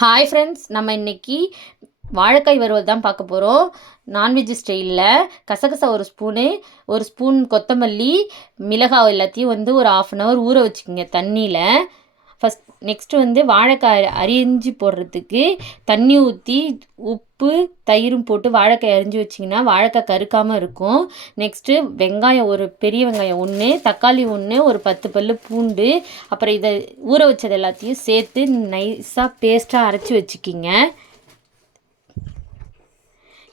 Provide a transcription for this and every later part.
Hi friends, நம்ம இன்னைக்கு வாழைக்காய் வறுவல் தான் பார்க்க போகிறோம். நான்வெஜ் ஸ்டைலில் கசகசா ஒரு ஸ்பூன் கொத்தமல்லி, மிளகாய் எல்லாத்தையும் ஒரு 1/2 ஊற வச்சுக்கோங்க தண்ணியில். நெக்ஸ்ட்டு வாழைக்காய் அரிஞ்சு போடுறதுக்கு தண்ணி ஊற்றி உப்பு தயிரும் போட்டு வாழைக்காய் அரிஞ்சு வச்சிங்கன்னா வாழைக்காய் கருக்காமல் இருக்கும். நெக்ஸ்ட்டு வெங்காயம், ஒரு பெரிய வெங்காயம் 1, தக்காளி 1, ஒரு 10 பல் பூண்டு, அப்புறம் இதை ஊற வச்சது எல்லாத்தையும் சேர்த்து நைஸாக பேஸ்ட்டாக அரைச்சி வச்சுக்கிங்க.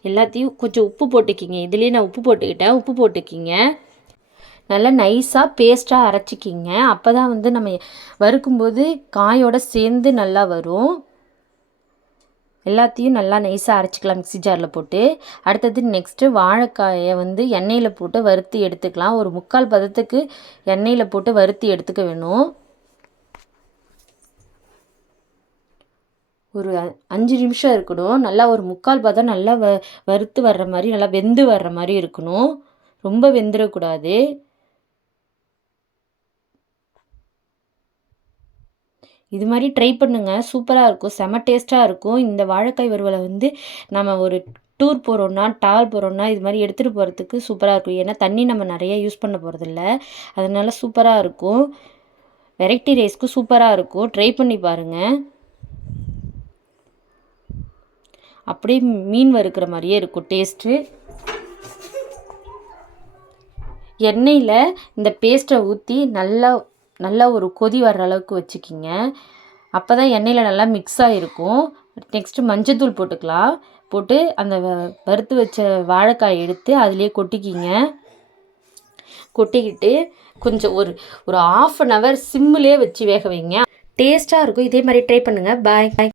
எல்லாத்தையும் கொஞ்சம் உப்பு போட்டுக்கிங்க. இதுலேயே நான் உப்பு போட்டுக்கிட்டேன், உப்பு போட்டுக்கிங்க. நல்லா நைஸாக பேஸ்ட்டாக அரைச்சிக்கிங்க. அப்போ தான் நம்ம வறுக்கும்போது காயோடு சேர்ந்து நல்லா வரும். எல்லாத்தையும் நல்லா நைஸாக அரைச்சிக்கலாம் மிக்ஸி ஜாரில் போட்டு. அடுத்தது நெக்ஸ்ட்டு வாழைக்காயை எண்ணெயில் போட்டு வறுத்து எடுத்துக்கலாம். ஒரு 3/4 பதத்துக்கு எண்ணெயில் போட்டு வறுத்து எடுத்துக்க வேணும். ஒரு 5 நிமிஷம் இருக்கணும். நல்லா ஒரு 3/4 பதம் நல்லா வறுத்து வர்ற மாதிரி, நல்லா வெந்து வர்ற மாதிரி இருக்கணும். ரொம்ப வெந்துடக்கூடாது. இது மாதிரி ட்ரை பண்ணுங்கள், சூப்பராக இருக்கும், செம டேஸ்ட்டாக இருக்கும். இந்த வாழைக்காய் வறுவலை நம்ம ஒரு டூர் போகிறோன்னா, ட்ராவல் போகிறோன்னா இது மாதிரி எடுத்துகிட்டு போகிறதுக்கு சூப்பராக இருக்கும். ஏன்னா தண்ணி நம்ம நிறைய யூஸ் பண்ண போகிறதில்ல, அதனால சூப்பராக இருக்கும். வெரைட்டி ரைஸ்க்கு சூப்பராக இருக்கும். ட்ரை பண்ணி பாருங்கள். அப்படியே மீன் வறுக்கிற மாதிரியே இருக்கும் டேஸ்ட்டு. எண்ணெயில் இந்த பேஸ்ட்டை ஊற்றி நல்லா ஒரு கொதி வர்ற அளவுக்கு வச்சுக்கிங்க. அப்போ தான் எண்ணெயில் நல்லா மிக்ஸ் ஆகிருக்கும். நெக்ஸ்ட்டு மஞ்சத்தூள் போட்டுக்கலாம். போட்டு அந்த வறுத்து வச்ச வாழைக்காய் எடுத்து அதிலே கொட்டிக்கிங்க. கொட்டிக்கிட்டு கொஞ்சம் ஒரு 1/2 hour சிம்மிலே வச்சு வேக வைங்க. டேஸ்ட்டாக இருக்கும். இதே மாதிரி ட்ரை பண்ணுங்கள். பாய்.